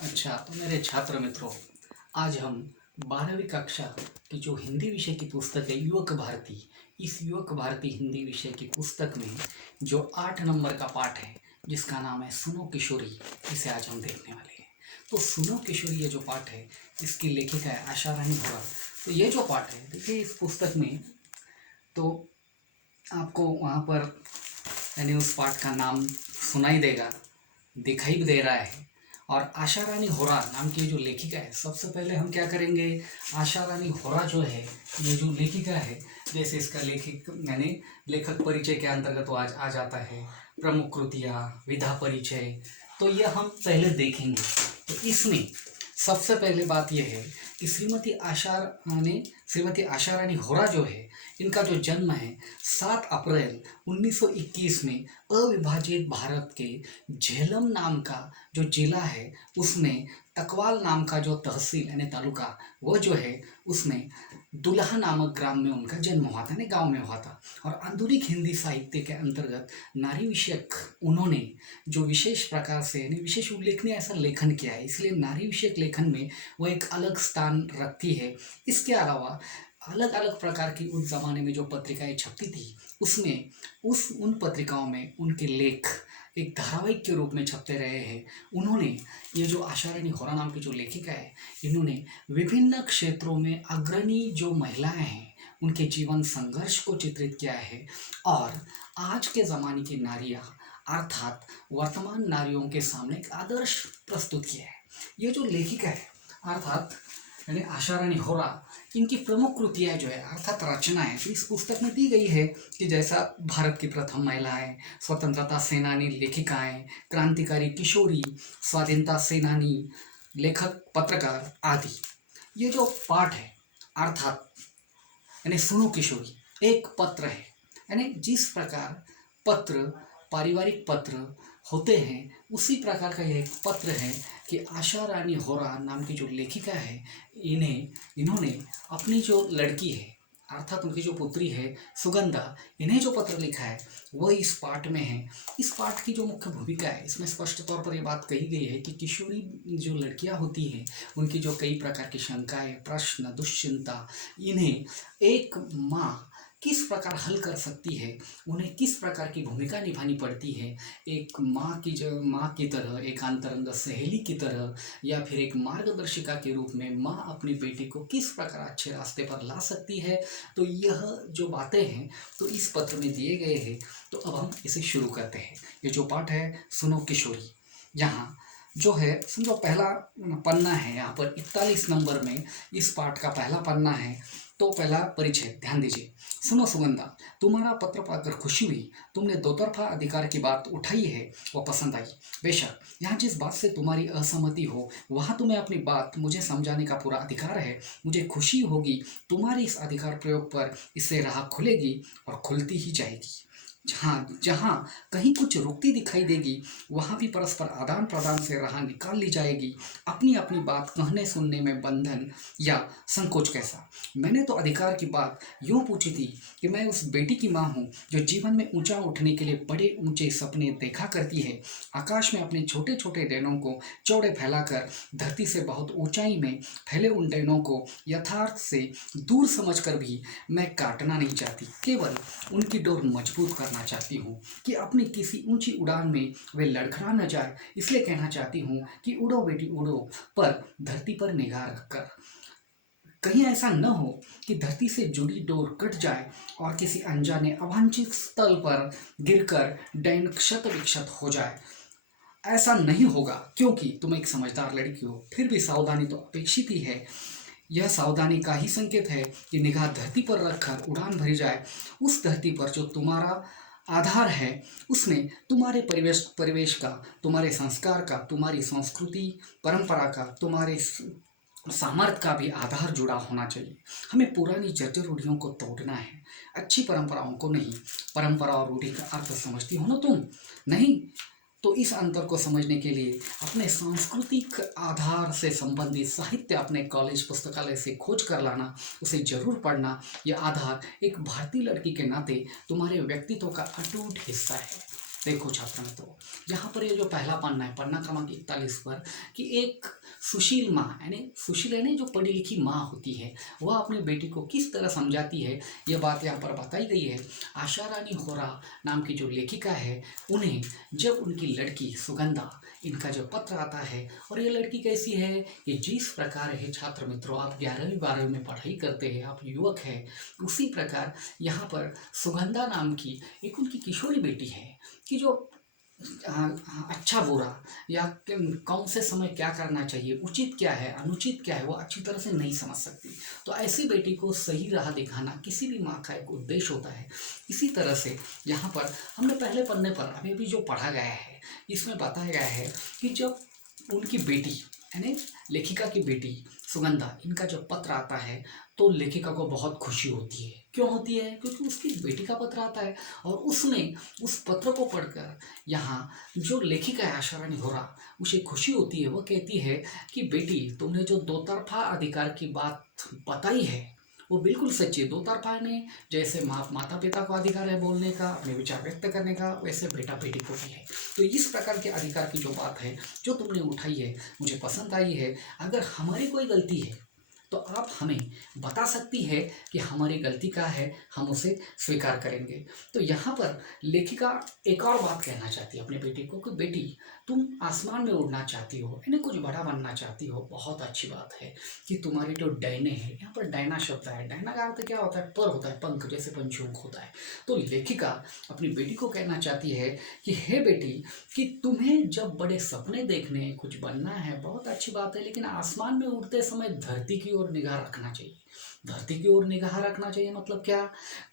अच्छा, तो मेरे छात्र मित्रों, आज हम 12वीं कक्षा की जो हिंदी विषय की पुस्तक है युवक भारती, इस युवक भारती हिंदी विषय की पुस्तक में जो 8 नंबर का पाठ है जिसका नाम है सुनो किशोरी, इसे आज हम देखने वाले हैं। तो सुनो किशोरी ये जो पाठ है, इसकी लेखिका है आशा रानी भोरा। तो ये जो पाठ है, देखिए इस पुस्तक में तो आपको वहाँ पर यानी उस पाठ का नाम सुनाई देगा, दिखाई भी दे रहा है। और आशा रानी होरा नाम की जो लेखिका है, सबसे पहले हम क्या करेंगे, आशा रानी होरा जो है, ये जो लेखिका है, जैसे इसका लेखिक यानी लेखक परिचय के अंतर्गत तो आज आ जाता है, प्रमुख कृतियाँ, विधा परिचय, तो ये हम पहले देखेंगे। तो इसमें सबसे पहले बात यह है कि श्रीमती आशा रानी होरा जो है, इनका जो जन्म है 7 अप्रैल 1921 में अविभाजित भारत के झेलम नाम का जो जिला है उसमें तकवाल नाम का जो तहसील यानी तालुका वो जो है उसमें दुल्हा नामक ग्राम में उनका जन्म हुआ था, यानी गांव में हुआ था। और आधुनिक हिंदी साहित्य के अंतर्गत नारी विषयक उन्होंने जो विशेष प्रकार से यानी विशेष उल्लेखनीय ऐसा लेखन किया है, इसलिए नारी विषयक लेखन में वो एक अलग स्थान रखती है। इसके अलावा अलग अलग प्रकार की उस जमाने में जो पत्रिकाएं छपती थी उसमें उन पत्रिकाओं में उनके लेख एक धारावाहिक के रूप में छपते रहे हैं। उन्होंने ये जो आशा रानी होरा नाम की जो लेखिका है, इन्होंने विभिन्न क्षेत्रों में अग्रणी जो महिलाएं हैं उनके जीवन संघर्ष को चित्रित किया है और आज के ज़माने की नारियां अर्थात वर्तमान नारियों के सामने एक आदर्श प्रस्तुत किया है। ये जो लेखिका है अर्थात यानी आशा रानी होरा, इनकी प्रमुख कृतियाँ जो है अर्थात रचनाएं तो इस पुस्तक में दी गई है कि जैसा भारत की प्रथम महिलाएं, स्वतंत्रता सेनानी लेखिकाएं, क्रांतिकारी किशोरी, स्वाधीनता सेनानी, लेखक पत्रकार आदि। ये जो पाठ है अर्थात यानी सुनो किशोरी एक पत्र है, यानी जिस प्रकार पत्र पारिवारिक पत्र होते हैं उसी प्रकार का यह एक पत्र है कि आशा रानी होरा नाम की जो लेखिका है, इन्होंने अपनी जो लड़की है अर्थात उनकी जो पुत्री है सुगंधा, इन्हें जो पत्र लिखा है वह इस पाठ में है। इस पाठ की जो मुख्य भूमिका है इसमें स्पष्ट तौर पर यह बात कही गई है कि किशोरी जो लड़कियां होती हैं उनकी जो कई प्रकार की शंकाएं, प्रश्न, दुश्चिंता, इन्हें एक माँ किस प्रकार हल कर सकती है, उन्हें किस प्रकार की भूमिका निभानी पड़ती है, एक माँ की तरह, एक अंतरंग सहेली की तरह, या फिर एक मार्गदर्शिका के रूप में माँ अपनी बेटी को किस प्रकार अच्छे रास्ते पर ला सकती है। तो यह जो बातें हैं तो इस पत्र में दिए गए हैं। तो अब हम इसे शुरू करते हैं। ये जो पाठ है सुनो किशोरी, यहाँ जो है समझो पहला पन्ना है, यहाँ पर 41 नंबर में इस पाठ का पहला पन्ना है। तो पहला परिचय ध्यान दीजिए। सुनो सुगंधा, तुम्हारा पत्र पाकर खुशी हुई। तुमने दो तरफा अधिकार की बात उठाई है वो पसंद आई। बेशक यहाँ जिस बात से तुम्हारी असहमति हो वहाँ तुम्हें अपनी बात मुझे समझाने का पूरा अधिकार है। मुझे खुशी होगी तुम्हारे इस अधिकार प्रयोग पर इससे राह खुलेगी और खुलती ही जाएगी। जहाँ जहाँ कहीं कुछ रुकती दिखाई देगी वहाँ भी परस्पर आदान प्रदान से राह निकाल ली जाएगी। अपनी अपनी बात कहने सुनने में बंधन या संकोच कैसा। मैंने तो अधिकार की बात यूँ पूछी थी कि मैं उस बेटी की माँ हूँ जो जीवन में ऊंचा उठने के लिए बड़े ऊंचे सपने देखा करती है। आकाश में अपने छोटे छोटे डैनों को चौड़े फैलाकर धरती से बहुत ऊंचाई में फैले उन डैनों को यथार्थ से दूर समझकर भी मैं काटना नहीं चाहती, केवल उनकी डोर मजबूत करना चाहती हूँ कि अपनी किसी ऊंची उड़ान में वे लड़खड़ा न जाए। इसलिए कहना चाहती हूँ कि उड़ो बेटी उड़ो, पर धरती पर निगाह रखकर। कहीं ऐसा न हो कि धरती से जुड़ी डोर कट जाए और किसी अनजाने अवांछित स्थल पर गिरकर डैन क्षत विक्षत हो जाए। ऐसा नहीं होगा क्योंकि तुम एक समझदार लड़की हो। फिर भी सावधानी तो अपेक्षित ही है। यह सावधानी का ही संकेत है कि निगाह धरती पर रखकर उड़ान भरी जाए, उस धरती पर जो तुम्हारा आधार है, उसमें तुम्हारे परिवेश का, तुम्हारे संस्कार का, तुम्हारी संस्कृति परंपरा का, तुम्हारे सामर्थ्य का भी आधार जुड़ा होना चाहिए। हमें पुरानी जर्जर रूढ़ियों को तोड़ना है, अच्छी परंपराओं को नहीं। परंपरा और रूढ़ी का अर्थ समझती हो ना तुम? नहीं? तो इस अंतर को समझने के लिए अपने सांस्कृतिक आधार से संबंधित साहित्य अपने कॉलेज पुस्तकालय से खोज कर लाना, उसे जरूर पढ़ना। यह आधार एक भारतीय लड़की के नाते तुम्हारे व्यक्तित्व का अटूट हिस्सा है। देखो छात्र मित्रों, यहाँ पर ये जो पहला पन्ना है, पन्ना क्रमांक 41 पर, कि एक सुशील माँ, यानी सुशील यानी जो पढ़ी लिखी माँ होती है, वह अपनी बेटी को किस तरह समझाती है, ये बात यहाँ पर बताई गई है। आशा रानी होरा नाम की जो लेखिका है, उन्हें जब उनकी लड़की सुगंधा, इनका जो पत्र आता है, और ये लड़की कैसी है कि जिस प्रकार है छात्र मित्रों, आप 11वीं 12वीं में पढ़ाई करते हैं, आप युवक है, उसी प्रकार यहाँ पर सुगंधा नाम की एक उनकी किशोरी बेटी है कि जो अच्छा बुरा या कौन से समय क्या करना चाहिए, उचित क्या है अनुचित क्या है, वो अच्छी तरह से नहीं समझ सकती। तो ऐसी बेटी को सही राह दिखाना किसी भी माँ का एक उद्देश्य होता है। इसी तरह से यहाँ पर हमने पहले पन्ने पर अभी अभी जो पढ़ा गया है, इसमें बताया गया है कि जब उनकी बेटी यानी लेखिका की बेटी सुगंधा, इनका जब पत्र आता है तो लेखिका को बहुत खुशी होती है। क्यों होती है? क्योंकि उसकी बेटी का पत्र आता है और उसने उस पत्र को पढ़कर यहाँ जो लेखिका है आशा रानी होरा, उसे खुशी होती है। वह कहती है कि बेटी, तुमने जो दो तरफा अधिकार की बात बताई है वो बिल्कुल सच्ची है। दो तरफा ने जैसे माता पिता को अधिकार है बोलने का, अपने विचार व्यक्त करने का, वैसे बेटा बेटी को भी है। तो इस प्रकार के अधिकार की जो बात है जो तुमने उठाई है, मुझे पसंद आई है। अगर हमारी कोई गलती है तो आप हमें बता सकती है कि हमारी गलती क्या है, हम उसे स्वीकार करेंगे। तो यहाँ पर लेखिका एक और बात कहना चाहती है अपनी बेटी को कि बेटी, तुम आसमान में उड़ना चाहती हो, यानी कुछ बड़ा बनना चाहती हो, बहुत अच्छी बात है कि तुम्हारी जो डैने हैं, यहाँ पर डैना शब्द है, डैना का अर्थ क्या होता है? पर होता है, पंख, जैसे पंछियों को होता है। तो लेखिका अपनी बेटी को कहना चाहती है कि हे बेटी, कि तुम्हें जब बड़े सपने देखने हैं, कुछ बनना है, बहुत अच्छी बात है, लेकिन आसमान में उड़ते समय धरती की ओर निगाह रखना चाहिए। धरती की ओर निगाह रखना चाहिए मतलब क्या?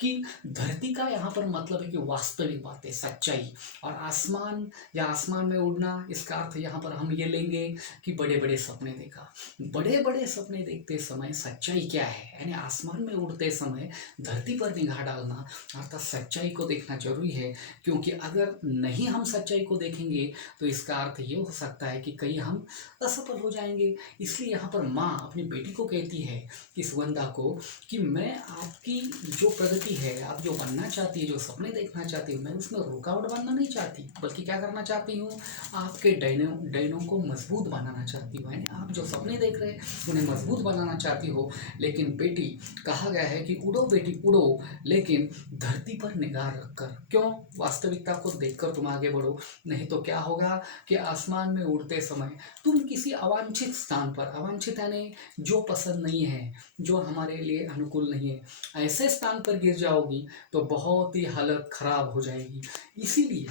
कि धरती का यहाँ पर मतलब है कि वास्तविक बातें, सच्चाई। और आसमान या आसमान में उड़ना, इसका अर्थ यहाँ पर हम ये लेंगे कि बड़े बड़े सपने देखा। बड़े बड़े सपने देखते समय सच्चाई क्या है, यानी आसमान में उड़ते समय धरती पर निगाह डालना अर्थात सच्चाई को देखना जरूरी है। क्योंकि अगर नहीं हम सच्चाई को देखेंगे तो इसका अर्थ ये हो सकता है कि कहीं हम असफल हो जाएंगे। इसलिए यहाँ पर माँ अपनी बेटी को कहती है कि सुगंधा को, कि मैं आपकी जो प्रगति है, आप जो बनना चाहती है, जो सपने देखना चाहती हूँ, मैं उसमें रुकावट बनना नहीं चाहती, बल्कि क्या करना चाहती हूँ, आपके डैनों को मजबूत बनाना चाहती हूँ। यानी आप जो सपने देख रहे हैं उन्हें मजबूत बनाना चाहती हो। लेकिन बेटी, कहा गया है कि उड़ो बेटी उड़ो, लेकिन धरती पर निगाह रखकर। क्यों? वास्तविकता को देखकर तुम आगे बढ़ो, नहीं तो क्या होगा कि आसमान में उड़ते समय तुम किसी अवांछित स्थान पर, अवांछित यानी जो पसंद नहीं है, जो हमारे लिए अनुकूल नहीं है, ऐसे स्थान पर गिर जाओगी तो बहुत ही हालत खराब हो जाएगी। इसीलिए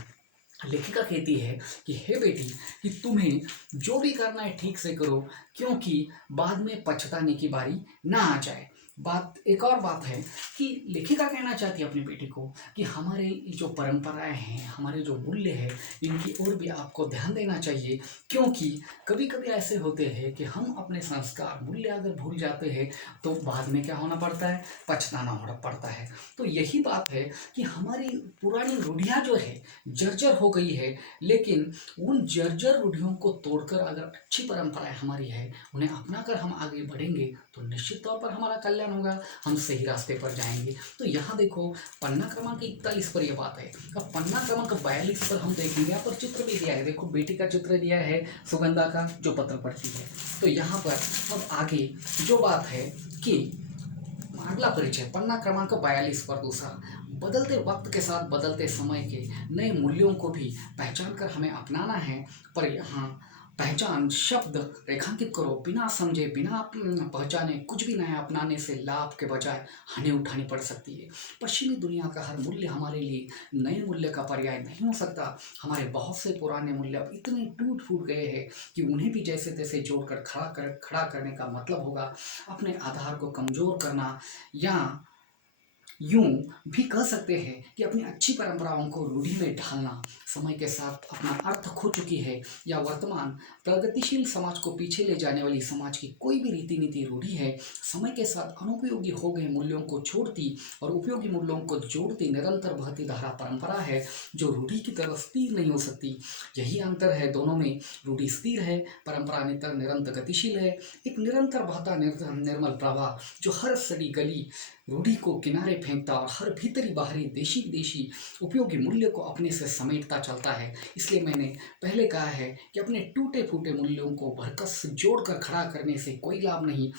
लेखिका कहती है कि हे बेटी, कि तुम्हें जो भी करना है ठीक से करो, क्योंकि बाद में पछताने की बारी ना आ जाए। बात एक और बात है कि लेखिका कहना चाहती है अपनी बेटी को कि हमारे जो परंपराएं हैं, हमारे जो मूल्य है, इनकी ओर भी आपको ध्यान देना चाहिए। क्योंकि कभी कभी ऐसे होते हैं कि हम अपने संस्कार मूल्य अगर भूल जाते हैं तो बाद में क्या होना पड़ता है? पछताना होना पड़ता है। तो यही बात है कि हमारी पुरानी रूढ़ियाँ जो है जर्जर हो गई है, लेकिन उन जर्जर रूढ़ियों को तोड़कर अगर अच्छी परंपराएं हमारी है, उन्हें अपनाकर हम आगे बढ़ेंगे तो निश्चित तौर पर हमारा कल्याण होगा, हम सही रास्ते पर जाएंगे। तो यहाँ देखो, पन्ना क्रमांक 41 पर यह बात है। अब पन्ना क्रमांक 42 पर हम देखेंगे, यहाँ पर चित्र भी दिया है, देखो बेटी का चित्र दिया है, सुगंधा का जो पत्र पढ़ती है। तो यहाँ पर अब आगे जो बात है कि अगला परिचय पन्ना क्रमांक 42 पर दूसरा, बदलते वक्त के साथ बदलते समय के नए मूल्यों को भी पहचान कर हमें अपनाना है। पर यहाँ पहचान शब्द रेखांकित करो, बिना समझे बिना पहचाने कुछ भी नया अपनाने से लाभ के बजाय हानि उठानी पड़ सकती है। पश्चिमी दुनिया का हर मूल्य हमारे लिए नए मूल्य का पर्याय नहीं हो सकता। हमारे बहुत से पुराने मूल्य अब इतने टूट फूट गए हैं कि उन्हें भी जैसे तैसे जोड़कर खड़ा करने का मतलब होगा अपने आधार को कमजोर करना, या यूं भी कह सकते हैं कि अपनी अच्छी परंपराओं को रूढ़ी में ढालना। समय के साथ अपना अर्थ खो चुकी है, या वर्तमान प्रगतिशील समाज को पीछे ले जाने वाली समाज की कोई भी रीति नीति रूढ़ी है, समय के साथ अनुपयोगी हो गए मूल्यों को छोड़ती और उपयोगी मूल्यों को जोड़ती निरंतर बहती धारा परंपरा है, जो रूढ़ी की तरफ स्थिर नहीं हो सकती। यही अंतर है दोनों में। रूढ़ी स्थिर है, परंपरा निरंतर गतिशील है, एक निरंतर बहता निर्मल प्रवाह जो हर सड़ी गली रूढ़ी को किनारे फेंकता और हर भीतरी बाहरी देशी विदेशी उपयोगी मूल्य को अपने से समेटता चलता है। इसलिए मैंने पहले कहा है कि अपने टूटे फूटे मूल्यों को भरकस जोड़कर खड़ा करने से कोई लाभ नहीं।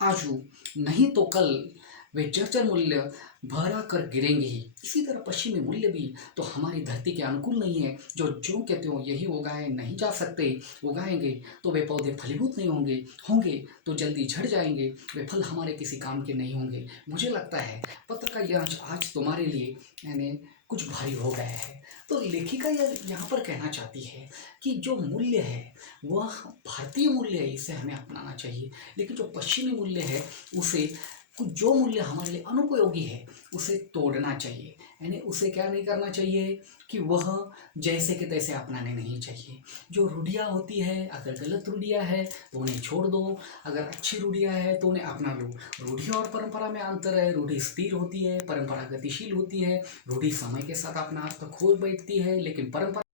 आजू नहीं तो कल वे जर्जर मूल्य भरा कर गिरेंगे ही। इसी तरह पश्चिमी मूल्य भी तो हमारी धरती के अनुकूल नहीं है। जो ज्यों के त्यों यही उगाए नहीं जा सकते, उगाएंगे तो वे पौधे फलीभूत नहीं होंगे, होंगे तो जल्दी झड़ जाएंगे, वे फल हमारे किसी काम के नहीं होंगे। मुझे लगता है पत्र का यह अंश आज तुम्हारे लिए यानी कुछ भारी हो गया है। तो लेखिका यह यहाँ पर कहना चाहती है कि जो मूल्य है वह भारतीय मूल्य है, इसे हमें अपनाना चाहिए, लेकिन जो पश्चिमी मूल्य है उसे कुछ जो मूल्य हमारे लिए अनुपयोगी है उसे तोड़ना चाहिए। यानी उसे क्या नहीं करना चाहिए कि वह जैसे के तैसे अपनाने नहीं चाहिए। जो रूढ़ियाँ होती है, अगर गलत रूढ़ियाँ है तो उन्हें छोड़ दो, अगर अच्छी रूढ़ियाँ है तो उन्हें अपना लो। रूढ़ी और परंपरा में अंतर है। रूढ़ी स्थिर होती है, परंपरा गतिशील होती है। रूढ़ी समय के साथ अपना अर्थ खो बैठती है, लेकिन परंपरा